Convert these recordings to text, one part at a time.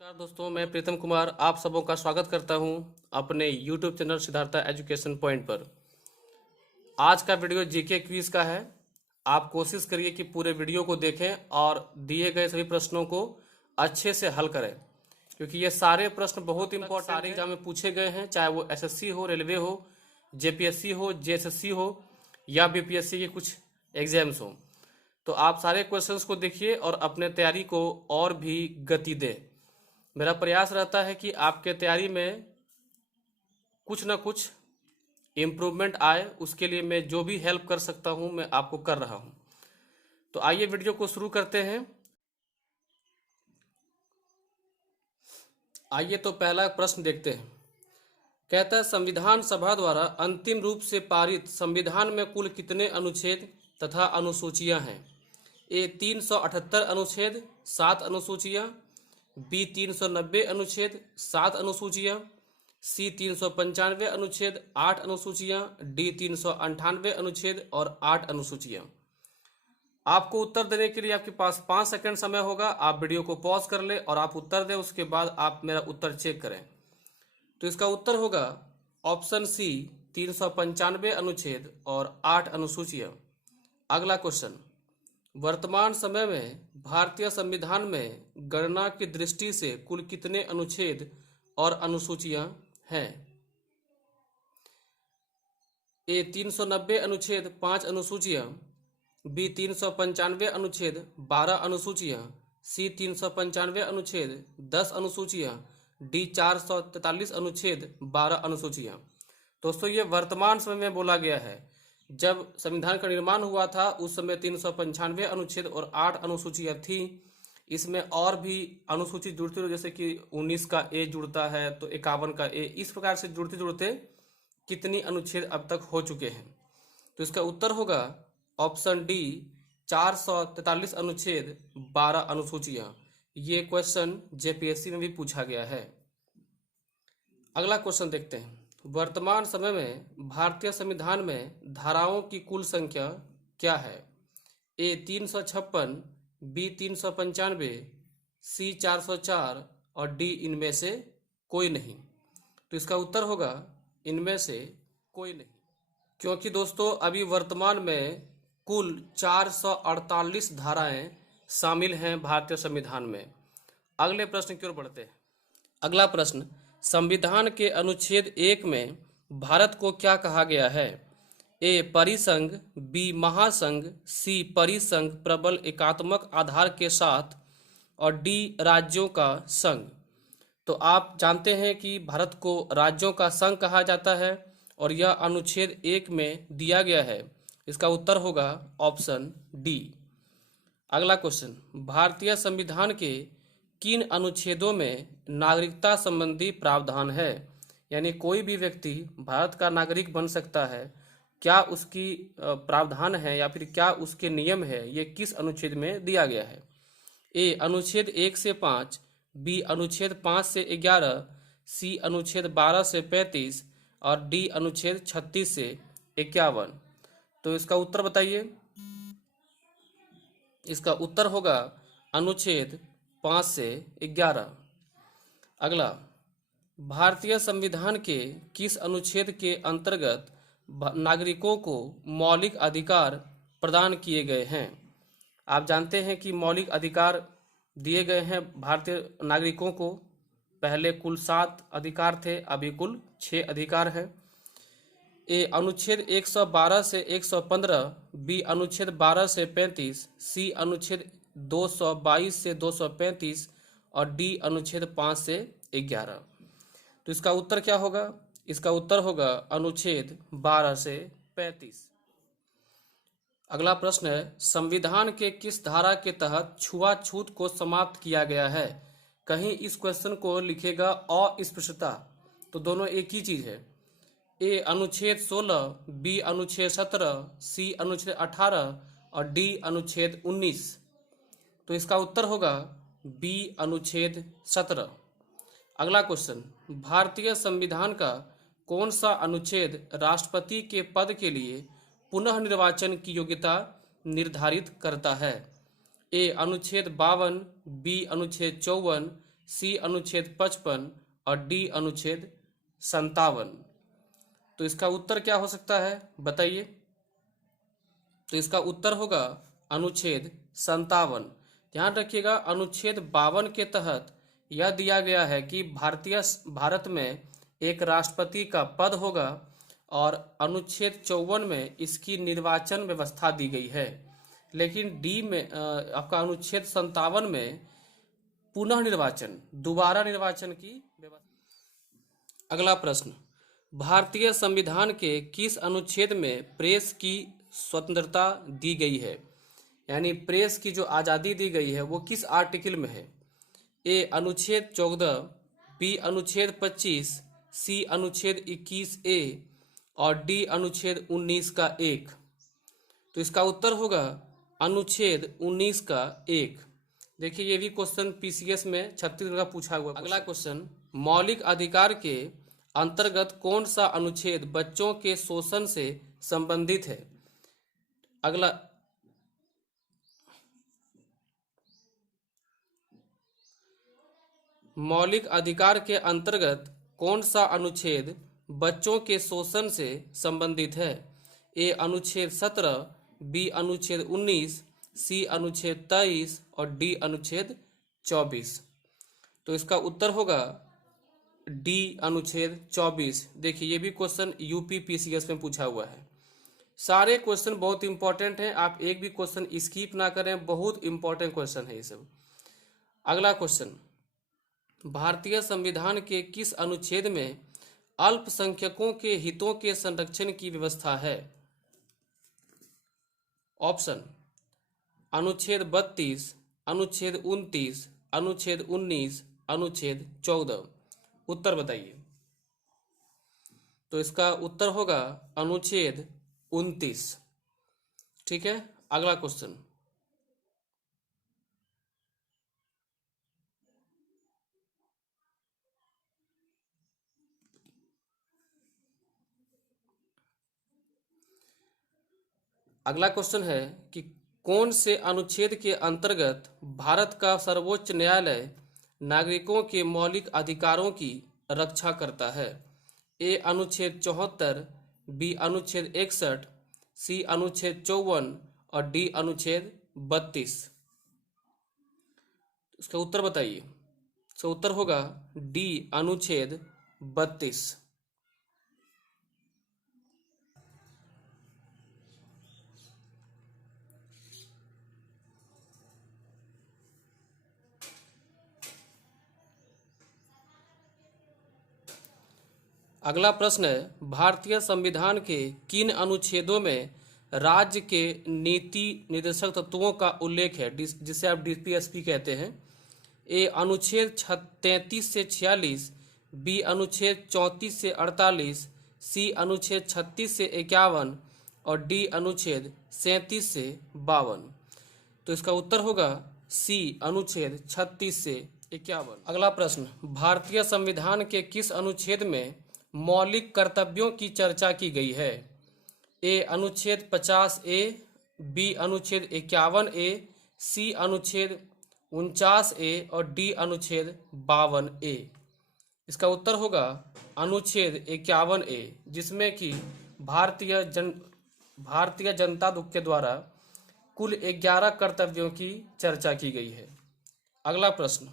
नमस्कार दोस्तों, मैं प्रीतम कुमार आप सबों का स्वागत करता हूं अपने YouTube channel Siddhartha education point पर। आज का वीडियो जीके क्विज का है। आप कोशिश करिए कि पूरे वीडियो को देखें और दिए गए सभी प्रश्नों को अच्छे से हल करें, क्योंकि ये सारे प्रश्न बहुत इंपॉर्टेंट सारे एग्जाम में पूछे गए हैं, चाहे वो एसएससी हो, रेलवे हो, जेपीएससी हो, जेएसएससी हो या बीपीएससी के कुछ एग्जाम्स हो। तो आप सारे क्वेश्चंस को देखिए और अपने तैयारी को और भी गति दें। मेरा प्रयास रहता है कि आपके तैयारी में कुछ ना कुछ इम्प्रूवमेंट आए, उसके लिए मैं जो भी हेल्प कर सकता हूं मैं आपको कर रहा हूं। तो आइए वीडियो को शुरू करते हैं। आइए तो पहला प्रश्न देखते हैं। कहता है, संविधान सभा द्वारा अंतिम रूप से पारित संविधान में कुल कितने अनुच्छेद तथा अनुसूचियां हैं? ए 378 अनुच्छेद 7 अनुसूचियां, बी 390 अनुच्छेद 7 अनुसूचियां, सी 395 अनुच्छेद 8 अनुसूचियां, डी 398 अनुच्छेद और 8 अनुसूचियां। आपको उत्तर देने के लिए आपके पास 5 सेकंड समय होगा। आप वीडियो को पॉज कर ले और आप उत्तर दें, उसके बाद आप मेरा उत्तर चेक करें। तो इसका उत्तर होगा ऑप्शन सी 395 अनुच्छेद और 8 अनुसूचियां। अगला क्वेश्चन, वर्तमान समय में भारतीय संविधान में गणना की दृष्टि से कुल कितने अनुच्छेद और अनुसूचियां हैं? ए 390 अनुच्छेद 5 अनुसूचियां, बी 395 अनुच्छेद 12 अनुसूचियां, सी 395 अनुच्छेद 10 अनुसूचियां, डी 443 अनुच्छेद 12 अनुसूचियां। दोस्तों, ये वर्तमान समय में बोला गया है। जब संविधान का निर्माण हुआ था उस समय 395 अनुच्छेद और 8 अनुसूचियां थी। इसमें और भी अनुसूची जुड़ती रही, जैसे कि 19 का ए जुड़ता है तो 51 का ए, इस प्रकार से जुड़ते जुड़ते कितनी अनुच्छेद अब तक हो चुके हैं? तो इसका उत्तर होगा ऑप्शन डी 443 अनुच्छेद 12 अनुसूचियां। ये क्वेश्चन जेपीएससी में भी पूछा गया है। अगला क्वेश्चन देखते हैं। वर्तमान समय में भारतीय संविधान में धाराओं की कुल संख्या क्या है? ए 356, बी 395, सी 404 और डी इनमें से कोई नहीं। तो इसका उत्तर होगा इनमें से कोई नहीं, क्योंकि दोस्तों अभी वर्तमान में कुल 448 धाराएं शामिल हैं भारतीय संविधान में। अगले प्रश्न की ओर बढ़ते हैं। अगला प्रश्न, संविधान के अनुच्छेद 1 में भारत को क्या कहा गया है? ए परिसंघ, बी महासंघ, सी परिसंघ प्रबल एकात्मक आधार के साथ और डी राज्यों का संघ। तो आप जानते हैं कि भारत को राज्यों का संघ कहा जाता है और यह अनुच्छेद 1 में दिया गया है। इसका उत्तर होगा ऑप्शन डी। अगला क्वेश्चन, भारतीय संविधान के किन अनुच्छेदों में नागरिकता संबंधी प्रावधान है? यानी कोई भी व्यक्ति भारत का नागरिक बन सकता है, क्या उसकी प्रावधान है या फिर क्या उसके नियम है, ये किस अनुच्छेद में दिया गया है? ए अनुच्छेद 1 से 5, बी अनुच्छेद 5 से 11, सी अनुच्छेद 12 से 35 और डी अनुच्छेद 36 से 51। तो इसका उत्तर बताइए। इसका उत्तर होगा अनुच्छेद 5 से 11। अगला, भारतीय संविधान के किस अनुच्छेद के अंतर्गत नागरिकों को मौलिक अधिकार प्रदान किए गए हैं? आप जानते हैं कि मौलिक अधिकार दिए गए हैं भारतीय नागरिकों को। पहले कुल 7 अधिकार थे, अभी कुल 6 अधिकार हैं। ए अनुच्छेद 112 से 115, बी अनुच्छेद 12 से 35, सी अनुच्छेद 222 से 235 और डी अनुच्छेद 5 से 11। तो इसका उत्तर क्या होगा? इसका उत्तर होगा अनुच्छेद 12 से 35। अगला प्रश्न है, संविधान के किस धारा के तहत छुआछूत को समाप्त किया गया है? कहीं इस क्वेश्चन को लिखेगा अस्पृश्यता, तो दोनों एक ही चीज है। ए अनुच्छेद 16, बी अनुच्छेद 17, सी अनुच्छेद 18 और डी अनुच्छेद 19। तो इसका उत्तर होगा बी अनुच्छेद 17। अगला क्वेश्चन, भारतीय संविधान का कौन सा अनुच्छेद राष्ट्रपति के पद के लिए पुनः निर्वाचन की योग्यता निर्धारित करता है? ए अनुच्छेद 52, बी अनुच्छेद 54, सी अनुच्छेद 55 और डी अनुच्छेद 57। तो इसका उत्तर क्या हो सकता है बताइए। तो इसका उत्तर होगा अनुच्छेद 57। ध्यान रखिएगा, अनुच्छेद 52 के तहत यह दिया गया है कि भारत में एक राष्ट्रपति का पद होगा और अनुच्छेद 54 में इसकी निर्वाचन व्यवस्था दी गई है। लेकिन डी में आपका अनुच्छेद 57 में पुनः निर्वाचन, दोबारा निर्वाचन की व्यवस्था। अगला प्रश्न, भारतीय संविधान के किस अनुच्छेद में प्रेस की स्वतंत्रता दी गई है? यानी प्रेस की जो आज़ादी दी गई है वो किस आर्टिकल में है? ए अनुच्छेद 14, बी अनुच्छेद 25, सी अनुच्छेद 21A और डी अनुच्छेद 19 का 1। तो इसका उत्तर होगा अनुच्छेद 19 का 1। देखिए ये भी क्वेश्चन पीसीएस में छत्तीसगढ़ का पूछा हुआ। अगला क्वेश्चन, मौलिक अधिकार के अंतर्गत कौन सा अनुच्छेद बच्चों के शोषण से संबंधित है? अगला मौलिक अधिकार के अंतर्गत कौन सा अनुच्छेद बच्चों के शोषण से संबंधित है? ए अनुच्छेद 17, बी अनुच्छेद 19, सी अनुच्छेद 23 और डी अनुच्छेद 24। तो इसका उत्तर होगा डी अनुच्छेद 24। देखिए ये भी क्वेश्चन यूपी पीसीएस में पूछा हुआ है। सारे क्वेश्चन बहुत इंपॉर्टेंट हैं, आप एक भी क्वेश्चन स्किप ना करें, बहुत इंपॉर्टेंट क्वेश्चन है ये सब। अगला क्वेश्चन, भारतीय संविधान के किस अनुच्छेद में अल्पसंख्यकों के हितों के संरक्षण की व्यवस्था है? ऑप्शन, अनुच्छेद 32, अनुच्छेद 29, अनुच्छेद 19, अनुच्छेद 14। उत्तर बताइए। तो इसका उत्तर होगा अनुच्छेद 29। ठीक है, अगला क्वेश्चन, अगला क्वेश्चन है कि कौन से अनुच्छेद के अंतर्गत भारत का सर्वोच्च न्यायालय नागरिकों के मौलिक अधिकारों की रक्षा करता है? ए अनुच्छेद 74, बी अनुच्छेद 61, सी अनुच्छेद 54 और डी अनुच्छेद 32। इसका उत्तर बताइए। इसका उत्तर होगा डी अनुच्छेद 32। अगला प्रश्न है, भारतीय संविधान के किन अनुच्छेदों में राज्य के नीति निर्देशक तत्वों का उल्लेख है, जिसे आप डीपीएसपी कहते हैं? ए अनुच्छेद 33 से 46, बी अनुच्छेद 34 से 48, सी अनुच्छेद 36 से 51 और डी अनुच्छेद 37 से 52। तो इसका उत्तर होगा सी अनुच्छेद 36 से 51। अगला प्रश्न, भारतीय संविधान के किस अनुच्छेद में मौलिक कर्तव्यों की चर्चा की गई है? ए अनुच्छेद 50A, बी अनुच्छेद 51A, सी अनुच्छेद 49A और डी अनुच्छेद 52A। इसका उत्तर होगा अनुच्छेद 51A, जिसमें कि भारतीय जनता दल के द्वारा कुल 11 कर्तव्यों की चर्चा की गई है। अगला प्रश्न,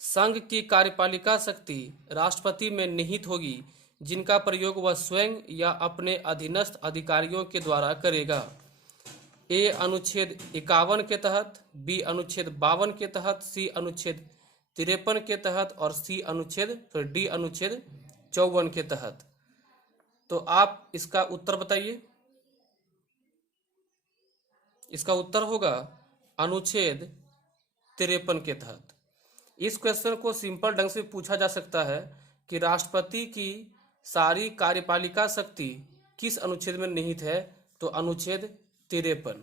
संघ की कार्यपालिका शक्ति राष्ट्रपति में निहित होगी जिनका प्रयोग वह स्वयं या अपने अधीनस्थ अधिकारियों के द्वारा करेगा? ए अनुच्छेद 51 के तहत, बी अनुच्छेद 52 के तहत, सी अनुच्छेद 53 के तहत और डी अनुच्छेद 54 के तहत। तो आप इसका उत्तर बताइए। इसका उत्तर होगा अनुच्छेद 53 के तहत। इस क्वेश्चन को सिंपल ढंग से पूछा जा सकता है कि राष्ट्रपति की सारी कार्यपालिका शक्ति किस अनुच्छेद में निहित है? तो अनुच्छेद 53।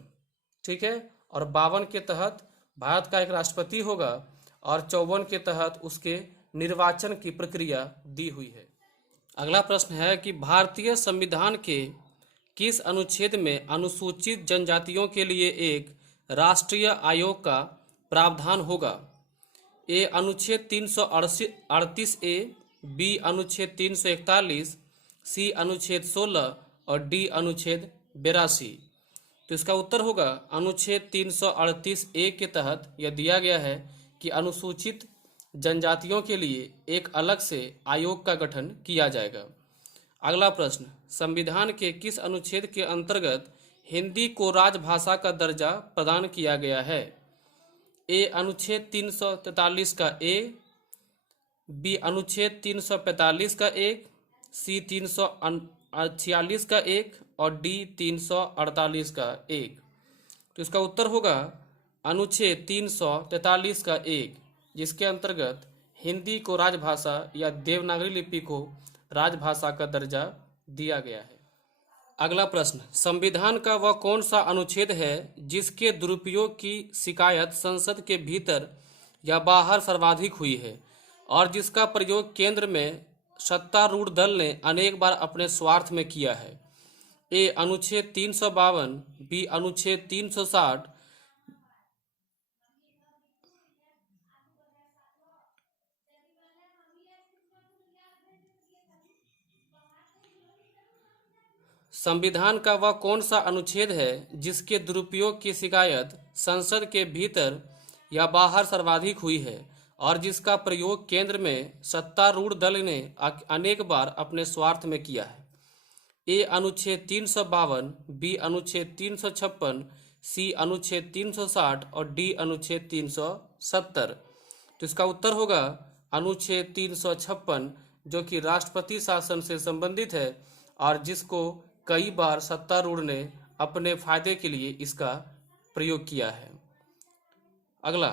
ठीक है, और 52 के तहत भारत का एक राष्ट्रपति होगा और 54 के तहत उसके निर्वाचन की प्रक्रिया दी हुई है। अगला प्रश्न है कि भारतीय संविधान के किस अनुच्छेद में अनुसूचित जनजातियों के लिए एक राष्ट्रीय आयोग का प्रावधान होगा? ए अनुच्छेद 338 ए, बी अनुच्छेद 341, सी अनुच्छेद 16 और डी अनुच्छेद 82। तो इसका उत्तर होगा अनुच्छेद 338 ए के तहत यह दिया गया है कि अनुसूचित जनजातियों के लिए एक अलग से आयोग का गठन किया जाएगा। अगला प्रश्न, संविधान के किस अनुच्छेद के अंतर्गत हिंदी को राजभाषा का दर्जा प्रदान किया गया है? ए अनुच्छेद 343 का ए, बी अनुच्छेद 345 का एक, सी 346 का एक और डी 348 का एक। तो इसका उत्तर होगा अनुच्छेद 343 का एक, जिसके अंतर्गत हिंदी को राजभाषा या देवनागरी लिपि को राजभाषा का दर्जा दिया गया है। अगला प्रश्न, संविधान का वह कौन सा अनुच्छेद है जिसके दुरुपयोग की शिकायत संसद के भीतर या बाहर सर्वाधिक हुई है और जिसका प्रयोग केंद्र में सत्तारूढ़ दल ने अनेक बार अपने स्वार्थ में किया है? ए अनुच्छेद 352, बी अनुच्छेद 360, संविधान का वह कौन सा अनुच्छेद है जिसके दुरुपयोग की शिकायत संसद के भीतर या बाहर सर्वाधिक हुई है और जिसका प्रयोग केंद्र में सत्तारूढ़ दल ने अनेक बार अपने स्वार्थ में किया है? ए अनुच्छेद 352, बी अनुच्छेद 356, सी अनुच्छेद 360 और डी अनुच्छेद 370। तो इसका उत्तर होगा अनुच्छेद 356, जो कि राष्ट्रपति शासन से संबंधित है और जिसको कई बार सत्तारूढ़ ने अपने फायदे के लिए इसका प्रयोग किया है। अगला,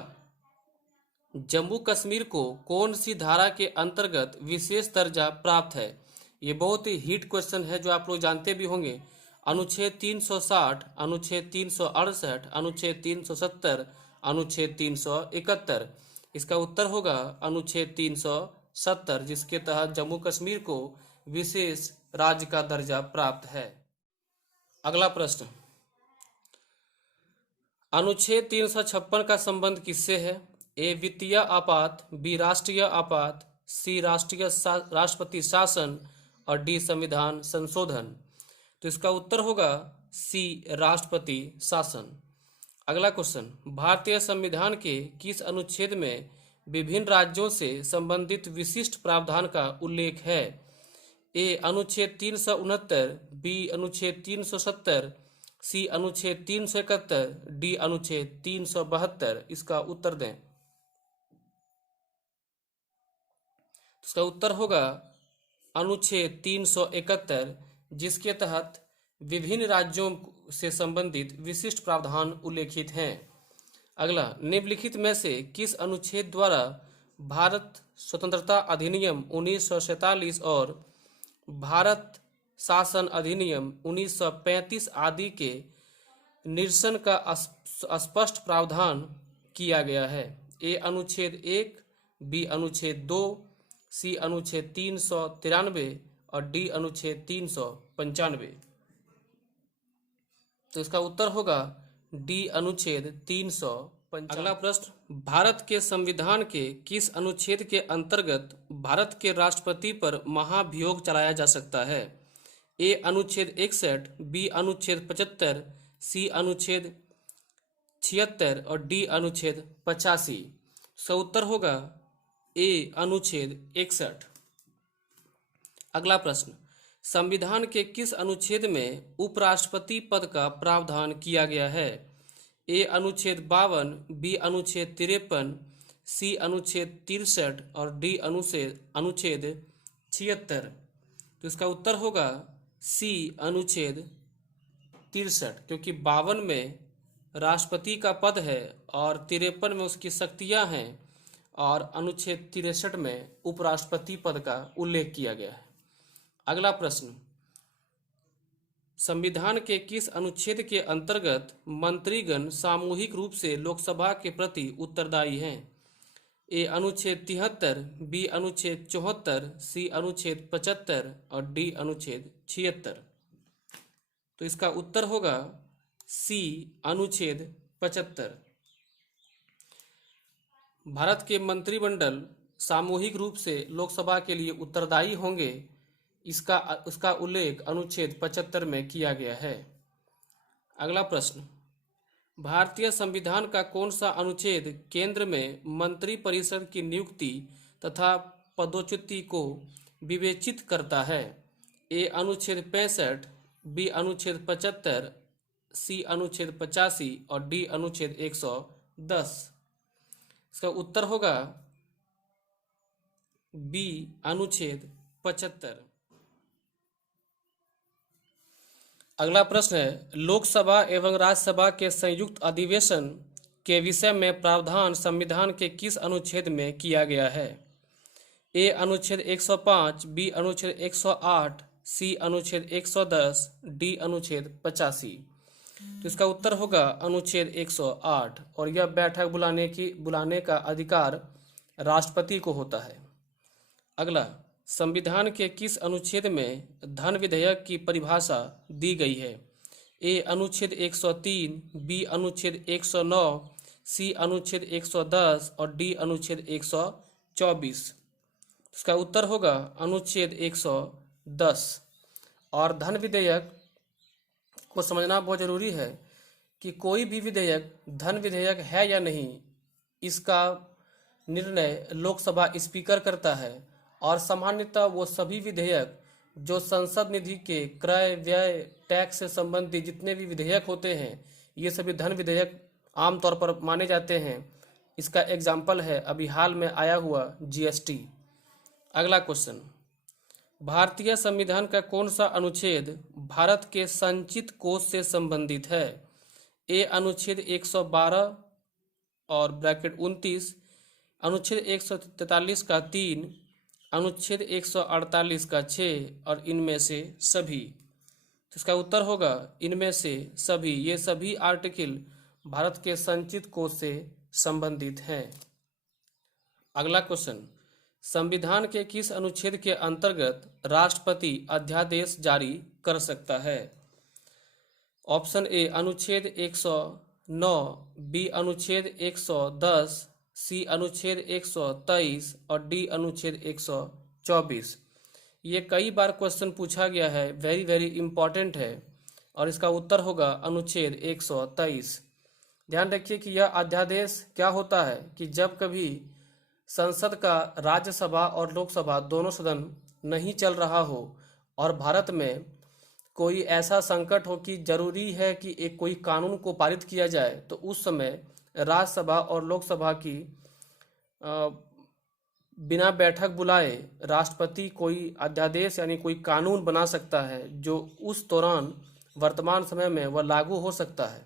जम्मू कश्मीर को कौन सी धारा के अंतर्गत विशेष दर्जा प्राप्त है? ये बहुत ही हिट क्वेश्चन है जो आप लोग जानते भी होंगे। अनुच्छेद 360, अनुच्छेद 368, अनुच्छेद 370, अनुच्छेद 371। इसका उत्तर होगा अनुच्छेद 370, जिसके तहत जम्मू कश्मीर को विशेष राज्य का दर्जा प्राप्त है। अगला प्रश्न, अनुच्छेद 356 का संबंध किससे है? ए वित्तीय आपात, बी राष्ट्रीय आपात, सी राष्ट्रपति शासन और डी संविधान संशोधन। तो इसका उत्तर होगा सी राष्ट्रपति शासन। अगला क्वेश्चन, भारतीय संविधान के किस अनुच्छेद में विभिन्न राज्यों से संबंधित विशिष्ट प्रावधान का उल्लेख है? ए अनुच्छेद 369, बी अनुच्छेद 370, सी अनुच्छेद 371, डी अनुच्छेद 372। इसका उत्तर दें। इसका उत्तर होगा अनुच्छेद 371, जिसके तहत विभिन्न राज्यों से संबंधित विशिष्ट प्रावधान उल्लेखित हैं। अगला, निम्नलिखित में से किस अनुच्छेद द्वारा भारत स्वतंत्रता अधिनियम 1947 और भारत शासन अधिनियम 1935 आदि के निरसन का स्पष्ट प्रावधान किया गया है? ए अनुच्छेद 1, बी अनुच्छेद 2, सी अनुच्छेद 393 और डी अनुच्छेद 395। तो इसका उत्तर होगा डी अनुच्छेद 395। अगला प्रश्न, भारत के संविधान के किस अनुच्छेद के अंतर्गत भारत के राष्ट्रपति पर महाभियोग चलाया जा सकता है? ए अनुच्छेद 61, बी अनुच्छेद 75, सी अनुच्छेद 76 और डी अनुच्छेद 85। इसका उत्तर होगा ए अनुच्छेद 61। अगला प्रश्न, संविधान के किस अनुच्छेद में उपराष्ट्रपति पद का प्रावधान किया गया है? ए अनुच्छेद 52, बी अनुच्छेद 53, सी अनुच्छेद 63 और डी अनुच्छेद 76। तो इसका उत्तर होगा सी अनुच्छेद 63, क्योंकि 52 में राष्ट्रपति का पद है और 53 में उसकी शक्तियां हैं और अनुच्छेद 63 में उपराष्ट्रपति पद का उल्लेख किया गया है। अगला प्रश्न, संविधान के किस अनुच्छेद के अंतर्गत मंत्रीगण सामूहिक रूप से लोकसभा के प्रति उत्तरदायी हैं? ए अनुच्छेद 73, बी अनुच्छेद 74, सी अनुच्छेद 75 और डी अनुच्छेद 76। तो इसका उत्तर होगा सी अनुच्छेद 75। भारत के मंत्रिमंडल सामूहिक रूप से लोकसभा के लिए उत्तरदायी होंगे, उसका उल्लेख अनुच्छेद 75 में किया गया है। अगला प्रश्न, भारतीय संविधान का कौन सा अनुच्छेद केंद्र में मंत्रिपरिषद की नियुक्ति तथा पदोच्युति को विवेचित करता है? ए अनुच्छेद 65, बी अनुच्छेद 75, सी अनुच्छेद 85 और डी अनुच्छेद 110। इसका उत्तर होगा बी अनुच्छेद 75। अगला प्रश्न है, लोकसभा एवं राज्यसभा के संयुक्त अधिवेशन के विषय में प्रावधान संविधान के किस अनुच्छेद में किया गया है? ए अनुच्छेद 105, बी अनुच्छेद 108, सी अनुच्छेद 110, डी अनुच्छेद 85। तो इसका उत्तर होगा अनुच्छेद 108 और यह बैठक बुलाने का अधिकार राष्ट्रपति को होता है। अगला, संविधान के किस अनुच्छेद में धन विधेयक की परिभाषा दी गई है? ए अनुच्छेद 103, बी अनुच्छेद 109, सी अनुच्छेद 110 और डी अनुच्छेद 124। इसका उत्तर होगा अनुच्छेद 110। और धन विधेयक को समझना बहुत जरूरी है कि कोई भी विधेयक धन विधेयक है या नहीं, इसका निर्णय लोकसभा स्पीकर करता है। और सामान्यतः वो सभी विधेयक जो संसद निधि के क्रय व्यय टैक्स से संबंधित जितने भी विधेयक होते हैं, ये सभी धन विधेयक आमतौर पर माने जाते हैं। इसका एग्जाम्पल है अभी हाल में आया हुआ जीएसटी। अगला क्वेश्चन, भारतीय संविधान का कौन सा अनुच्छेद भारत के संचित कोष से संबंधित है? ए अनुच्छेद 112 और ब्रैकेट 29, अनुच्छेद 143 का 3, अनुच्छेद 148 का 6 और इनमें से सभी। तो इसका उत्तर होगा इनमें से सभी। ये सभी आर्टिकल भारत के संचित कोष से संबंधित हैं। अगला क्वेश्चन, संविधान के किस अनुच्छेद के अंतर्गत राष्ट्रपति अध्यादेश जारी कर सकता है? ऑप्शन ए अनुच्छेद 109, बी अनुच्छेद 110, सी अनुच्छेद 123 और डी अनुच्छेद 124। ये कई बार क्वेश्चन पूछा गया है, वेरी वेरी इंपॉर्टेंट है और इसका उत्तर होगा अनुच्छेद 123। ध्यान रखिए कि यह अध्यादेश क्या होता है कि जब कभी संसद का राज्यसभा और लोकसभा दोनों सदन नहीं चल रहा हो और भारत में कोई ऐसा संकट हो कि जरूरी है कि एक कोई कानून को पारित किया जाए, तो उस समय राज्यसभा और लोकसभा की बिना बैठक बुलाए राष्ट्रपति कोई अध्यादेश यानी कोई कानून बना सकता है जो उस दौरान वर्तमान समय में वह लागू हो सकता है।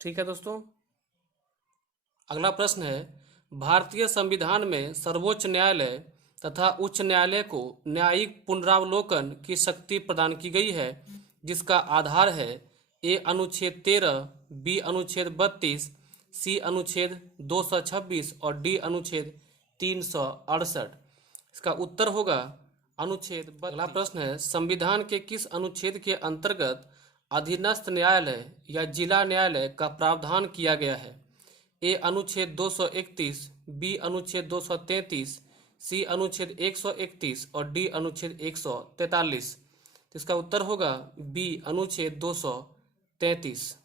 ठीक है दोस्तों। अगला प्रश्न है, भारतीय संविधान में सर्वोच्च न्यायालय तथा उच्च न्यायालय को न्यायिक पुनरावलोकन की शक्ति प्रदान की गई है, जिसका आधार है ए अनुच्छेद 13, बी अनुच्छेद 32, सी अनुच्छेद 226 और डी अनुच्छेद 368। इसका उत्तर होगा अनुच्छेद 32। अगला प्रश्न है, संविधान के किस अनुच्छेद के अंतर्गत अधीनस्थ न्यायालय या जिला न्यायालय का प्रावधान किया गया है? ए अनुच्छेद 231, बी अनुच्छेद 233, सी अनुच्छेद 131 और डी अनुच्छेद 143। तो इसका उत्तर होगा बी अनुच्छेद 233।